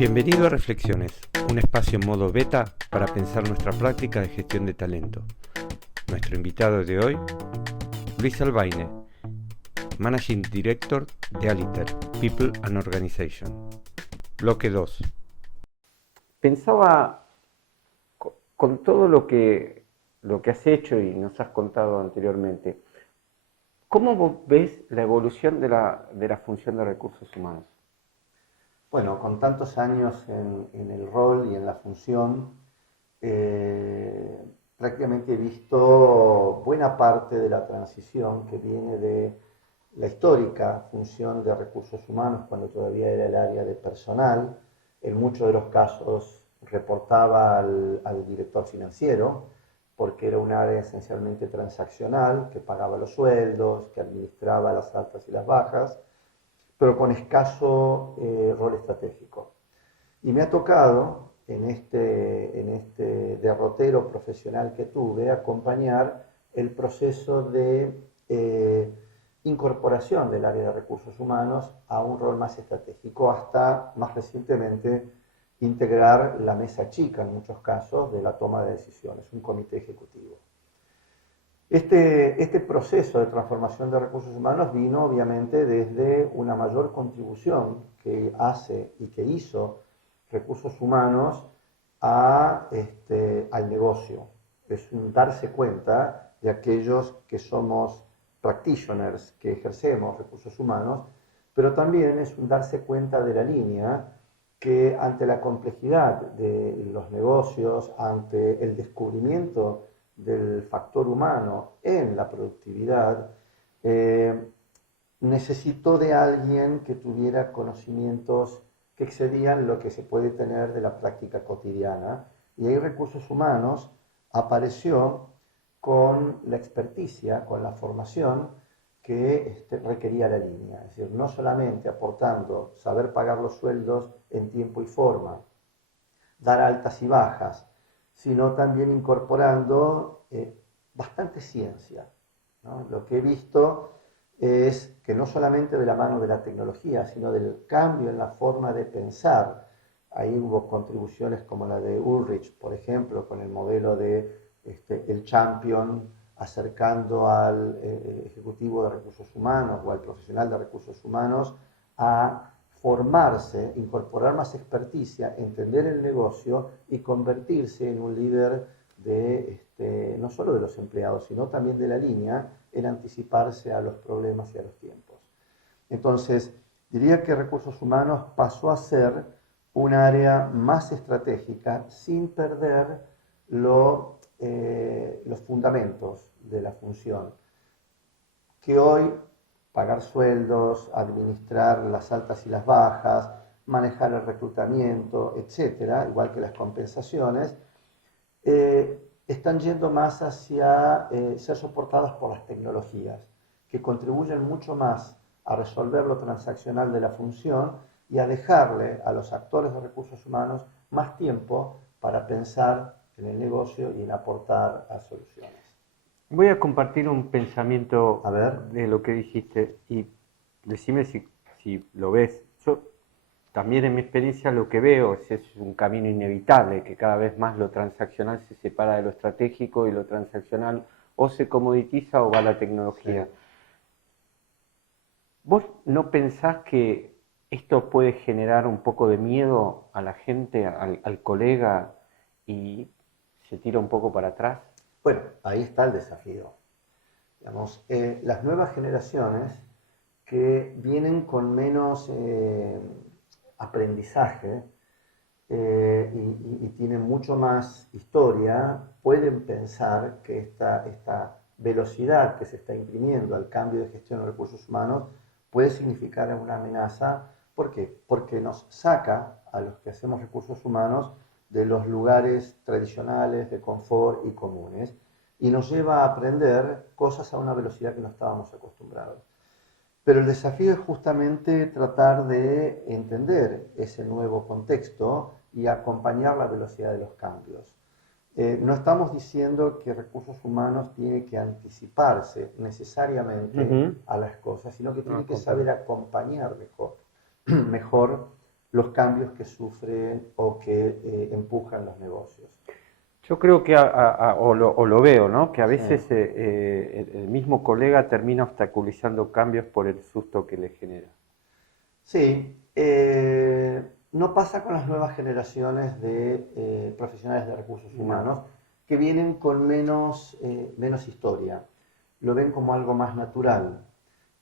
Bienvenido a Reflexiones, un espacio en modo beta para pensar nuestra práctica de gestión de talento. Nuestro invitado de hoy, Luis Albaine, Managing Director de Aliter, People and Organization. Bloque 2. Pensaba, con todo lo que has hecho y nos has contado anteriormente, ¿cómo vos ves la evolución de la función de recursos humanos? Bueno, con tantos años en el rol y en la función, prácticamente he visto buena parte de la transición que viene de la histórica función de recursos humanos, cuando todavía era el área de personal. En muchos de los casos reportaba al director financiero, porque era un área esencialmente transaccional, que pagaba los sueldos, que administraba las altas y las bajas, pero con escaso rol estratégico. Y me ha tocado, en este derrotero profesional que tuve, acompañar el proceso de incorporación del área de recursos humanos a un rol más estratégico, hasta más recientemente integrar la mesa chica, en muchos casos, de la toma de decisiones, un comité ejecutivo. Este proceso de transformación de recursos humanos vino obviamente desde una mayor contribución que hace y que hizo recursos humanos al negocio. Es un darse cuenta de aquellos que somos practitioners, que ejercemos recursos humanos, pero también es un darse cuenta de la línea que ante la complejidad de los negocios, ante el descubrimiento del factor humano en la productividad, necesitó de alguien que tuviera conocimientos que excedían lo que se puede tener de la práctica cotidiana, y ahí recursos humanos apareció con la experticia, con la formación que requería la línea. Es decir, no solamente aportando saber pagar los sueldos en tiempo y forma, dar altas y bajas, sino también incorporando bastante ciencia, ¿no? Lo que he visto es que no solamente de la mano de la tecnología, sino del cambio en la forma de pensar. Ahí hubo contribuciones como la de Ulrich, por ejemplo, con el modelo de el champion, acercando al ejecutivo de recursos humanos o al profesional de recursos humanos a formarse, incorporar más experticia, entender el negocio y convertirse en un líder de, no solo de los empleados, sino también de la línea, en anticiparse a los problemas y a los tiempos. Entonces, diría que recursos humanos pasó a ser un área más estratégica sin perder los fundamentos de la función, que hoy pagar sueldos, administrar las altas y las bajas, manejar el reclutamiento, etcétera, igual que las compensaciones, están yendo más hacia ser soportadas por las tecnologías, que contribuyen mucho más a resolver lo transaccional de la función y a dejarle a los actores de recursos humanos más tiempo para pensar en el negocio y en aportar a soluciones. Voy a compartir un pensamiento A ver. de lo que dijiste y decime si lo ves. Yo también en mi experiencia lo que veo es un camino inevitable, que cada vez más lo transaccional se separa de lo estratégico y lo transaccional o se comoditiza o va a la tecnología. Sí. ¿Vos no pensás que esto puede generar un poco de miedo a la gente, al colega, y se tira un poco para atrás? Bueno, ahí está el desafío. Digamos, las nuevas generaciones que vienen con menos aprendizaje y tienen mucho más historia, pueden pensar que esta velocidad que se está imprimiendo al cambio de gestión de recursos humanos puede significar una amenaza. ¿Por qué? Porque nos saca a los que hacemos recursos humanos de los lugares tradicionales de confort y comunes, y nos lleva a aprender cosas a una velocidad que no estábamos acostumbrados. Pero el desafío es justamente tratar de entender ese nuevo contexto y acompañar la velocidad de los cambios. No estamos diciendo que recursos humanos tiene que anticiparse necesariamente a las cosas, sino que tiene que saber acompañar mejor los cambios que sufren o que empujan los negocios. Yo creo que, o lo veo, ¿no? Que a veces Sí. el mismo colega termina obstaculizando cambios por el susto que le genera. Sí, no pasa con las nuevas generaciones de profesionales de recursos No. humanos que vienen con menos historia, lo ven como algo más natural.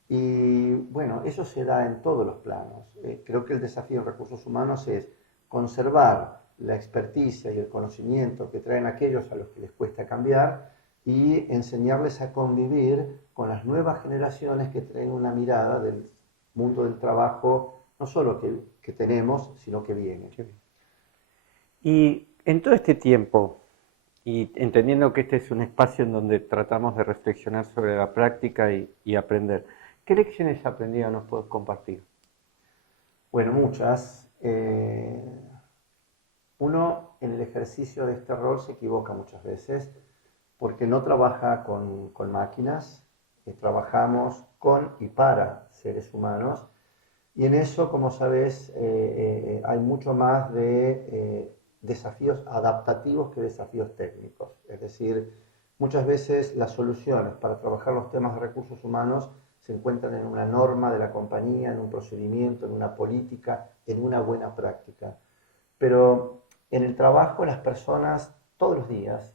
Y bueno, eso se da en todos los planos. Creo que el desafío en recursos humanos es conservar la experticia y el conocimiento que traen aquellos a los que les cuesta cambiar y enseñarles a convivir con las nuevas generaciones que traen una mirada del mundo del trabajo, no solo que tenemos, sino que viene. Qué bien. Y en todo este tiempo, y entendiendo que este es un espacio en donde tratamos de reflexionar sobre la práctica y aprender, ¿qué lecciones aprendidas nos puedes compartir? Bueno, muchas. Uno en el ejercicio de este rol se equivoca muchas veces porque no trabaja con máquinas, trabajamos con y para seres humanos y en eso, como sabes, hay mucho más de desafíos adaptativos que desafíos técnicos. Es decir, muchas veces las soluciones para trabajar los temas de recursos humanos se encuentran en una norma de la compañía, en un procedimiento, en una política, en una buena práctica. Pero en el trabajo las personas todos los días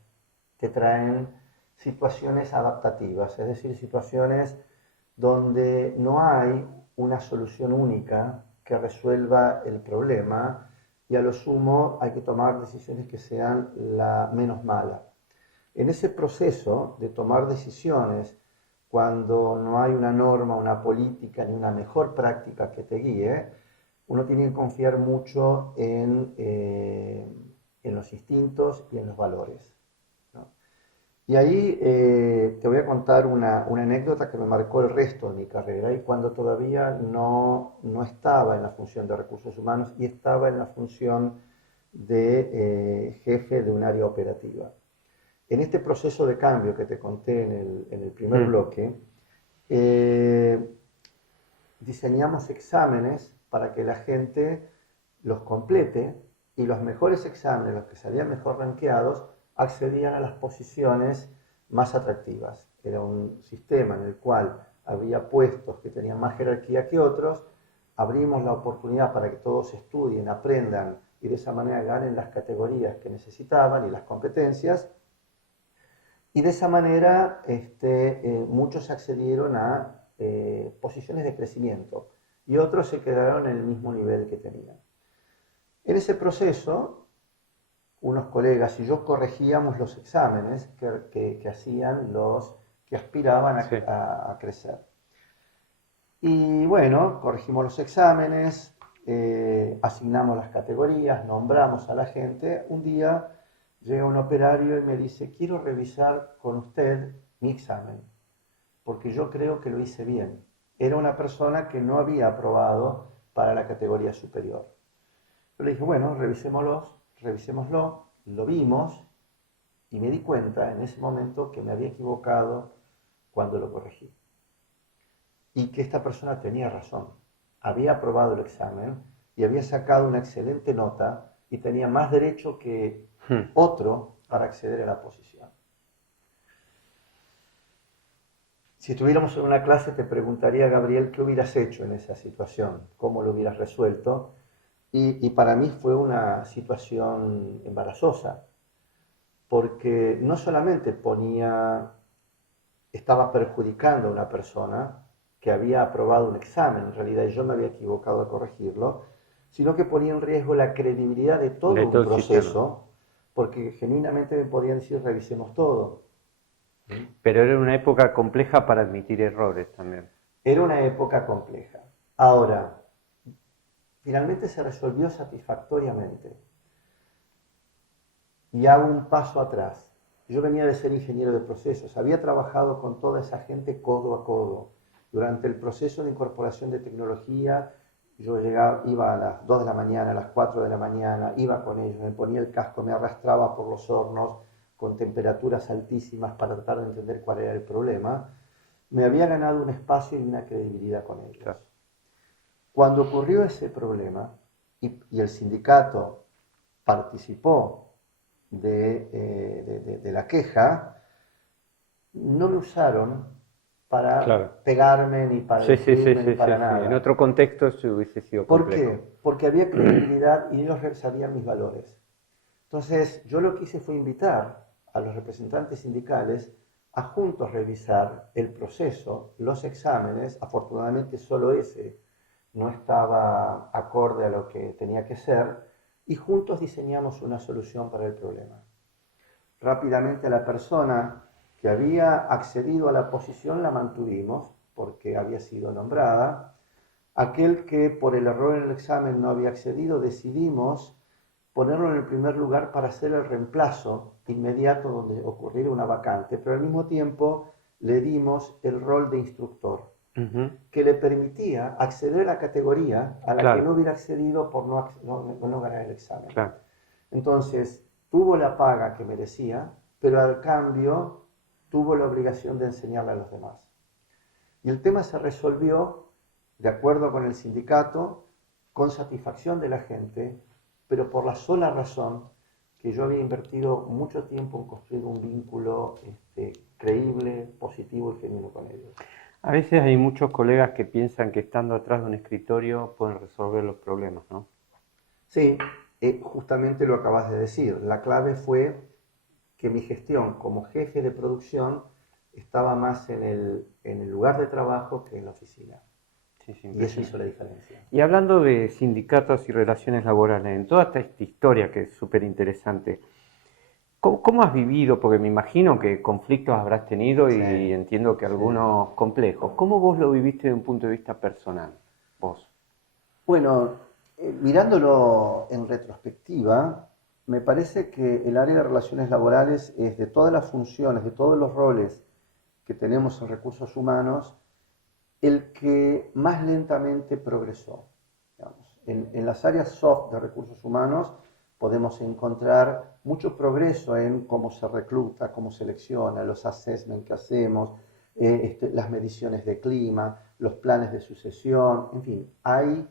te traen situaciones adaptativas, es decir, situaciones donde no hay una solución única que resuelva el problema y a lo sumo hay que tomar decisiones que sean la menos mala. En ese proceso de tomar decisiones, cuando no hay una norma, una política ni una mejor práctica que te guíe, uno tiene que confiar mucho en los instintos y en los valores, ¿no? Y ahí te voy a contar una anécdota que me marcó el resto de mi carrera y cuando todavía no estaba en la función de recursos humanos y estaba en la función de jefe de un área operativa. En este proceso de cambio que te conté en el primer bloque, eh, diseñamos exámenes para que la gente los complete y los mejores exámenes, los que salían mejor rankeados, accedían a las posiciones más atractivas. Era un sistema en el cual había puestos que tenían más jerarquía que otros, abrimos la oportunidad para que todos estudien, aprendan y de esa manera ganen las categorías que necesitaban y las competencias. Y de esa manera muchos accedieron a posiciones de crecimiento y otros se quedaron en el mismo nivel que tenían. En ese proceso, unos colegas y yo corregíamos los exámenes que hacían los que aspiraban Sí. a crecer. Y bueno, corregimos los exámenes, asignamos las categorías, nombramos a la gente. Un día llega un operario y me dice, quiero revisar con usted mi examen, porque yo creo que lo hice bien. Era una persona que no había aprobado para la categoría superior. Yo le dije, bueno, revisémoslo, lo vimos y me di cuenta en ese momento que me había equivocado cuando lo corregí. Y que esta persona tenía razón. Había aprobado el examen y había sacado una excelente nota y tenía más derecho que otro para acceder a la posición. Si estuviéramos en una clase te preguntaría, Gabriel, ¿qué hubieras hecho en esa situación? ¿Cómo lo hubieras resuelto? Y para mí fue una situación embarazosa, porque no solamente estaba perjudicando a una persona que había aprobado un examen, en realidad yo me había equivocado al corregirlo, sino que ponía en riesgo la credibilidad de todo un proceso, porque genuinamente me podían decir, revisemos todo. Pero era una época compleja para admitir errores también. Era una época compleja. Ahora, finalmente se resolvió satisfactoriamente. Y hago un paso atrás. Yo venía de ser ingeniero de procesos, había trabajado con toda esa gente codo a codo. Durante el proceso de incorporación de tecnología, yo iba a las 2 de la mañana, a las 4 de la mañana, iba con ellos, me ponía el casco, me arrastraba por los hornos con temperaturas altísimas para tratar de entender cuál era el problema. Me había ganado un espacio y una credibilidad con ellos. Claro. Cuando ocurrió ese problema y el sindicato participó de la queja, no me usaron para Claro. pegarme ni para Sí, sí, sí, decirme ni sí, para sí, sí. nada. En otro contexto eso hubiese sido ¿Por complejo. qué? Porque había credibilidad y ellos sabían mis valores. Entonces, yo lo que hice fue invitar a los representantes sindicales a juntos revisar el proceso, los exámenes. Afortunadamente solo ese no estaba acorde a lo que tenía que ser, y juntos diseñamos una solución para el problema. Rápidamente la persona que había accedido a la posición la mantuvimos porque había sido nombrada. Aquel que por el error en el examen no había accedido, decidimos ponerlo en el primer lugar para hacer el reemplazo inmediato donde ocurriera una vacante, pero al mismo tiempo le dimos el rol de instructor, que le permitía acceder a la categoría a la que no hubiera accedido por no ganar el examen. Claro. Entonces, tuvo la paga que merecía, pero al cambio tuvo la obligación de enseñarle a los demás. Y el tema se resolvió de acuerdo con el sindicato, con satisfacción de la gente, pero por la sola razón que yo había invertido mucho tiempo en construir un vínculo creíble, positivo y genuino con ellos. A veces hay muchos colegas que piensan que estando atrás de un escritorio pueden resolver los problemas, ¿no? Sí, justamente lo acabas de decir. La clave fue que mi gestión como jefe de producción estaba más en el lugar de trabajo que en la oficina. Sí, sí, Y eso hizo la diferencia. Y hablando de sindicatos y relaciones laborales, en toda esta historia que es súper interesante, ¿cómo has vivido? Porque me imagino que conflictos habrás tenido y Sí, entiendo que algunos complejos. ¿Cómo vos lo viviste desde un punto de vista personal, vos? Bueno, mirándolo en retrospectiva, me parece que el área de relaciones laborales es de todas las funciones, de todos los roles que tenemos en recursos humanos, el que más lentamente progresó. Digamos. En las áreas soft de recursos humanos podemos encontrar mucho progreso en cómo se recluta, cómo selecciona, los assessments que hacemos, las mediciones de clima, los planes de sucesión, en fin, hay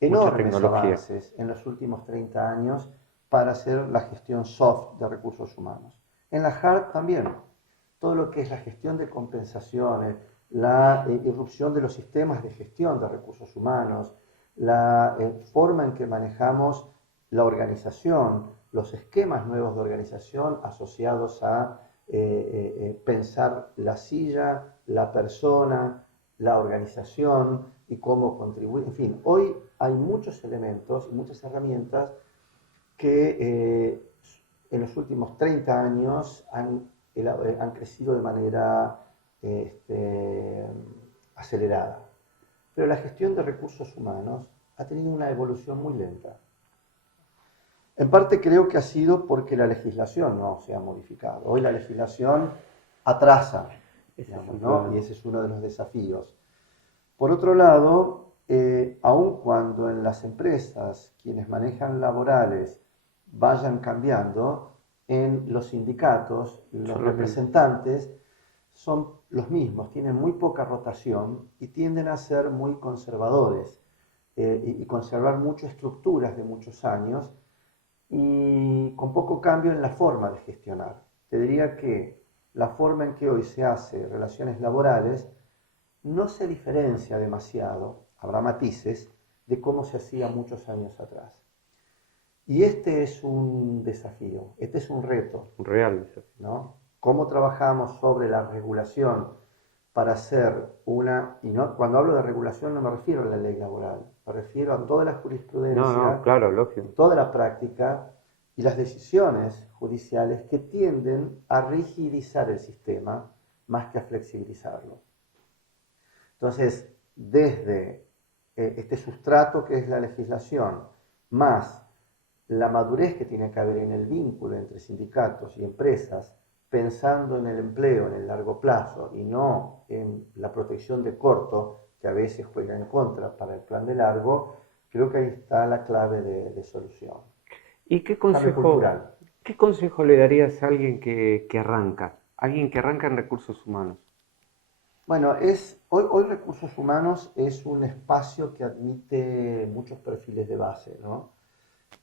enormes avances en los últimos 30 años para hacer la gestión soft de recursos humanos. En la hard también, todo lo que es la gestión de compensaciones, la irrupción de los sistemas de gestión de recursos humanos, la forma en que manejamos la organización, los esquemas nuevos de organización asociados a pensar la silla, la persona, la organización y cómo contribuir. En fin, hoy hay muchos elementos y muchas herramientas que en los últimos 30 años han crecido de manera acelerada. Pero la gestión de recursos humanos ha tenido una evolución muy lenta. En parte creo que ha sido porque la legislación no se ha modificado. Hoy la legislación atrasa, digamos, ¿no? Y ese es uno de los desafíos. Por otro lado, aun cuando en las empresas quienes manejan laborales vayan cambiando, en los sindicatos los representantes son los mismos, tienen muy poca rotación y tienden a ser muy conservadores y conservar muchas estructuras de muchos años y con poco cambio en la forma de gestionar. Te diría que la forma en que hoy se hace relaciones laborales no se diferencia demasiado, habrá matices, de cómo se hacía muchos años atrás. Y este es un desafío, este es un reto. Un real desafío. ¿No? ¿Cómo trabajamos sobre la regulación para hacer una... Y no, cuando hablo de regulación no me refiero a la ley laboral, me refiero a toda la jurisprudencia, claro, lógico. toda la práctica y las decisiones judiciales que tienden a rigidizar el sistema más que a flexibilizarlo. Entonces, desde este sustrato que es la legislación, más la madurez que tiene que haber en el vínculo entre sindicatos y empresas, pensando en el empleo en el largo plazo y no en la protección de corto, que a veces juega en contra para el plan de largo, creo que ahí está la clave de solución. ¿Y qué consejo le darías a alguien que arranca? Alguien que arranca en recursos humanos. Bueno, hoy recursos humanos es un espacio que admite muchos perfiles de base, ¿no?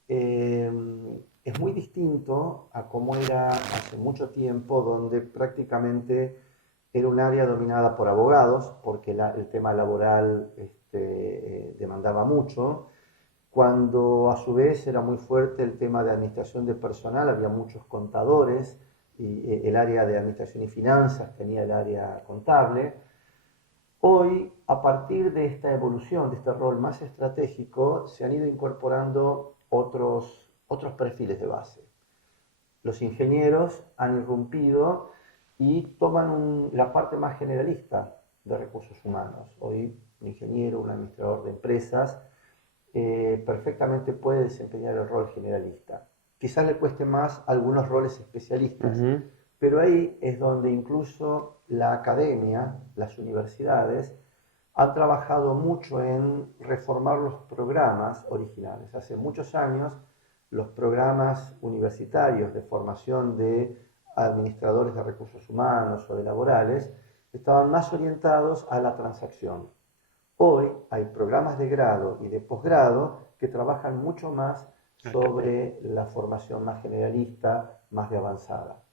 Eh, es muy distinto a cómo era hace mucho tiempo, donde prácticamente era un área dominada por abogados, porque el tema laboral demandaba mucho, cuando a su vez era muy fuerte el tema de administración de personal, había muchos contadores y el área de administración y finanzas tenía el área contable. Hoy, a partir de esta evolución, de este rol más estratégico, se han ido incorporando otros perfiles de base. Los ingenieros han irrumpido y toman la parte más generalista de recursos humanos. Hoy un ingeniero, un administrador de empresas, perfectamente puede desempeñar el rol generalista. Quizás le cueste más algunos roles especialistas, pero ahí es donde incluso la academia, las universidades, han trabajado mucho en reformar los programas originales. Hace muchos años, los programas universitarios de formación de administradores de recursos humanos o de laborales estaban más orientados a la transacción. Hoy hay programas de grado y de posgrado que trabajan mucho más sobre la formación más generalista, más de avanzada.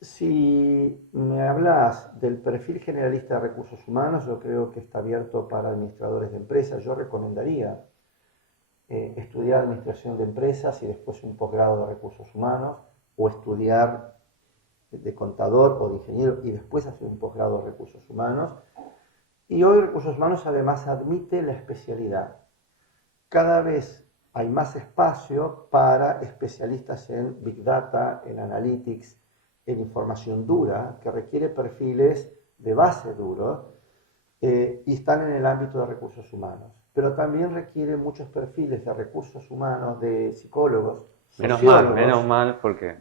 Si me hablas del perfil generalista de recursos humanos, yo creo que está abierto para administradores de empresas. Yo recomendaría estudiar administración de empresas y después un posgrado de recursos humanos, o estudiar de contador o de ingeniero y después hacer un posgrado de recursos humanos. Y hoy recursos humanos además admite la especialidad. Cada vez hay más espacio para especialistas en Big Data, en Analytics, en información dura, que requiere perfiles de base duro y están en el ámbito de recursos humanos. Pero también requiere muchos perfiles de recursos humanos, de psicólogos, sociólogos. Menos mal, porque...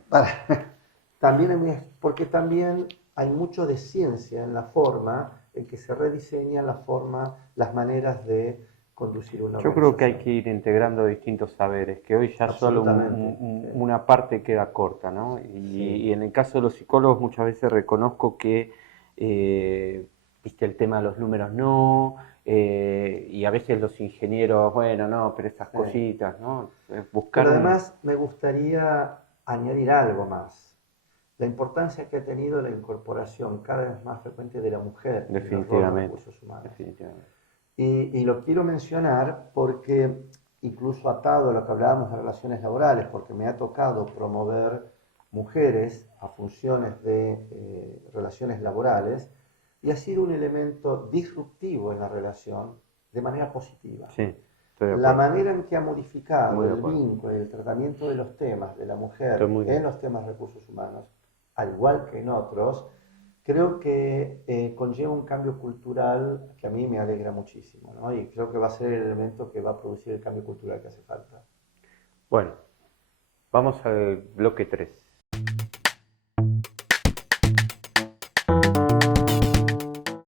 Porque también hay mucho de ciencia en la forma en que se rediseña las maneras de conducir una Yo creo que hay que ir integrando distintos saberes, que hoy ya solo una parte queda corta, ¿no? Y en el caso de los psicólogos muchas veces reconozco que, viste, el tema de los números no, y a veces los ingenieros, bueno, no, pero esas cositas, ¿no? Buscar pero además me gustaría añadir algo más. La importancia que ha tenido la incorporación cada vez más frecuente de la mujer en los roles de recursos humanos. Definitivamente. Y lo quiero mencionar porque, incluso atado a lo que hablábamos de relaciones laborales, porque me ha tocado promover mujeres a funciones de relaciones laborales, y ha sido un elemento disruptivo en la relación de manera positiva. Sí, la manera en que ha modificado el vínculo y el tratamiento de los temas de la mujer en los temas de recursos humanos, al igual que en otros, creo que conlleva un cambio cultural que a mí me alegra muchísimo, ¿no? Y creo que va a ser el elemento que va a producir el cambio cultural que hace falta. Bueno, vamos al bloque 3.